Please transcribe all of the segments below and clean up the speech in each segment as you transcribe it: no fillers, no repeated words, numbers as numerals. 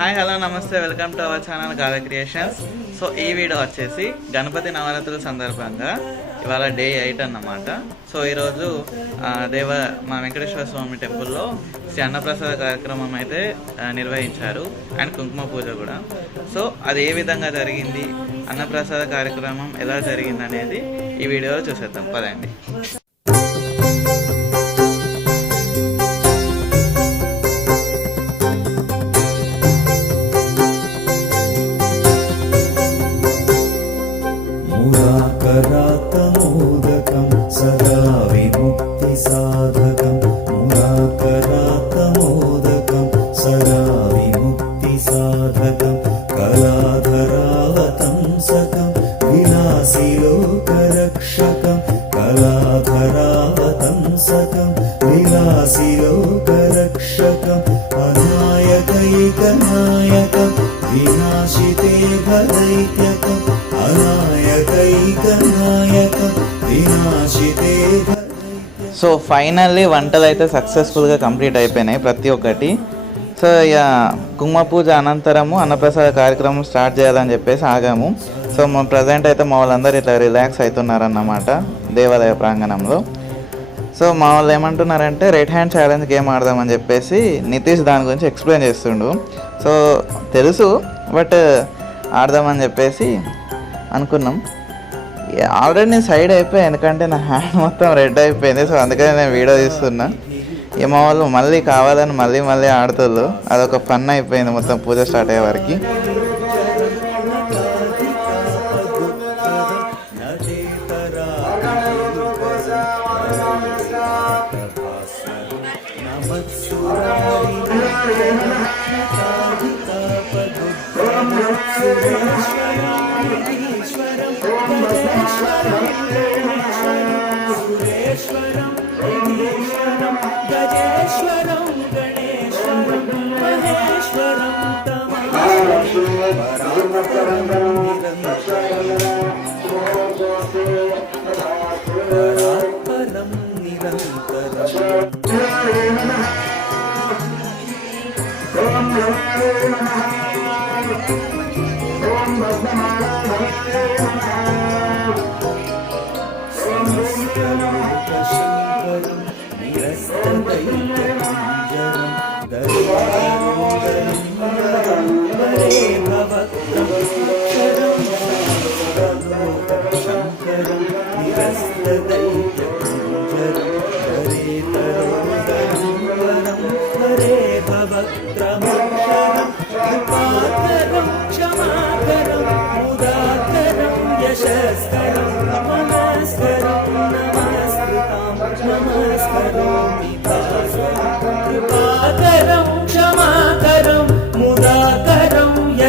Hi hello నమస్తే, welcome to our channel గాదా creations. So ఈ వీడియో వచ్చేసి గణపతి నవరాత్రుల సందర్భంగా ఇవాళ డే 8 అన్నమాట. సో ఈరోజు మా వెంకటేశ్వర స్వామి టెంపుల్లో శ్రీ అన్నప్రసాద కార్యక్రమం అయితే నిర్వహించారు అండ్ కుంకుమ పూజ కూడా. సో అది ఏ విధంగా జరిగింది, అన్నప్రసాద కార్యక్రమం ఎలా జరిగింది అనేది ఈ వీడియోలో చూసేద్దాం పదండి. मुराकरातमोदकं सदा विमुक्तिसाधकं मुराकरातमोदकं सदा विमुक्तिसाधकं कलाधरावतंसकं विलासिलोकरक्षकं कलाधरावतंसकं विलासिलोकरक्षकम् अनायकैकनायकं विनाशिते भदैत्यकम् సో ఫైనల్లీ వంటలు అయితే సక్సెస్ఫుల్గా కంప్లీట్ అయిపోయినాయి ప్రతి ఒక్కటి. సో ఇక కుంకుమ పూజ అనంతరము అన్నప్రసాద కార్యక్రమం స్టార్ట్ చేయాలని చెప్పేసి ఆగాము. సో ప్రజెంట్ అయితే మా వాళ్ళందరూ ఇట్లా రిలాక్స్ అవుతున్నారన్నమాట దేవాలయ ప్రాంగణంలో. సో మా వాళ్ళు ఏమంటున్నారంటే రైట్ హ్యాండ్ ఛాలెంజ్ గేమ్ ఆడదామని చెప్పేసి నితీష్ దాని గురించి ఎక్స్ప్లెయిన్ చేస్తుండు. సో తెలుసు బట్ ఆడదామని చెప్పేసి అనుకున్నాం. ఆల్రెడీ నేను సైడ్ అయిపోయాను, ఎందుకంటే నా హ్యాండ్ మొత్తం రెడ్ అయిపోయింది. సో అందుకని నేను వీడియో తీస్తున్నా. మా వాళ్ళు మళ్ళీ కావాలని మళ్ళీ ఆడుతుళ్ళు. అదొక ఫన్ అయిపోయింది మొత్తం పూజ స్టార్ట్ అయ్యే వరకు.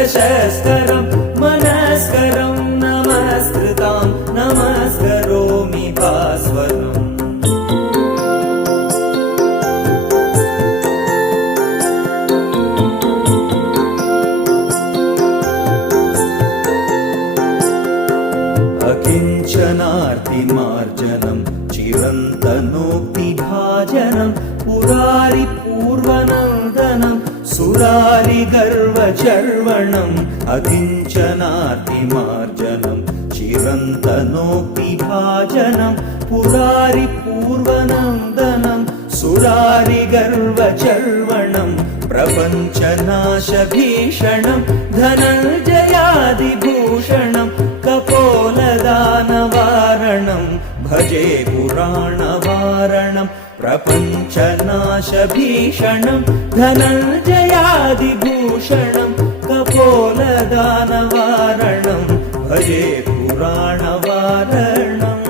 यशस्करं मनस्करं नमस्कृतां नमस्करोमि भास्वरम्. अकिञ्चनार्तिमार्जनं चिरन्तनोक्तिभाजनं पुरारि पूर्वनन्दनं सुरारिगर्वचर्वणम् अकिञ्चनार्तिमार्जनं चिरन्तनोक्तिभाजनं पुरारि पूर्वनन्दनं सुरारिगर्वचर्वणं प्रपञ्चनाशभीषणं धनञ्जयादिभूषणं कपोलदानवारणं भजे पुराणवारणं प्रपञ्चनाशभीषणं धनञ्जयादिभूषणं कपोलदानवारणं भजे पुराणवारणम्.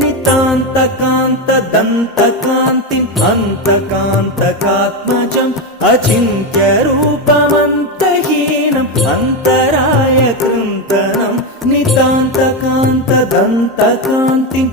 नितान्तकान्तदन्तकान्तिम् अन्तकान्तकात्मजम् अचिन्त्यरूपमन्तहीनम् अन्तराय कृन्तनम् नितान्तकान्तदन्तकान्तिम्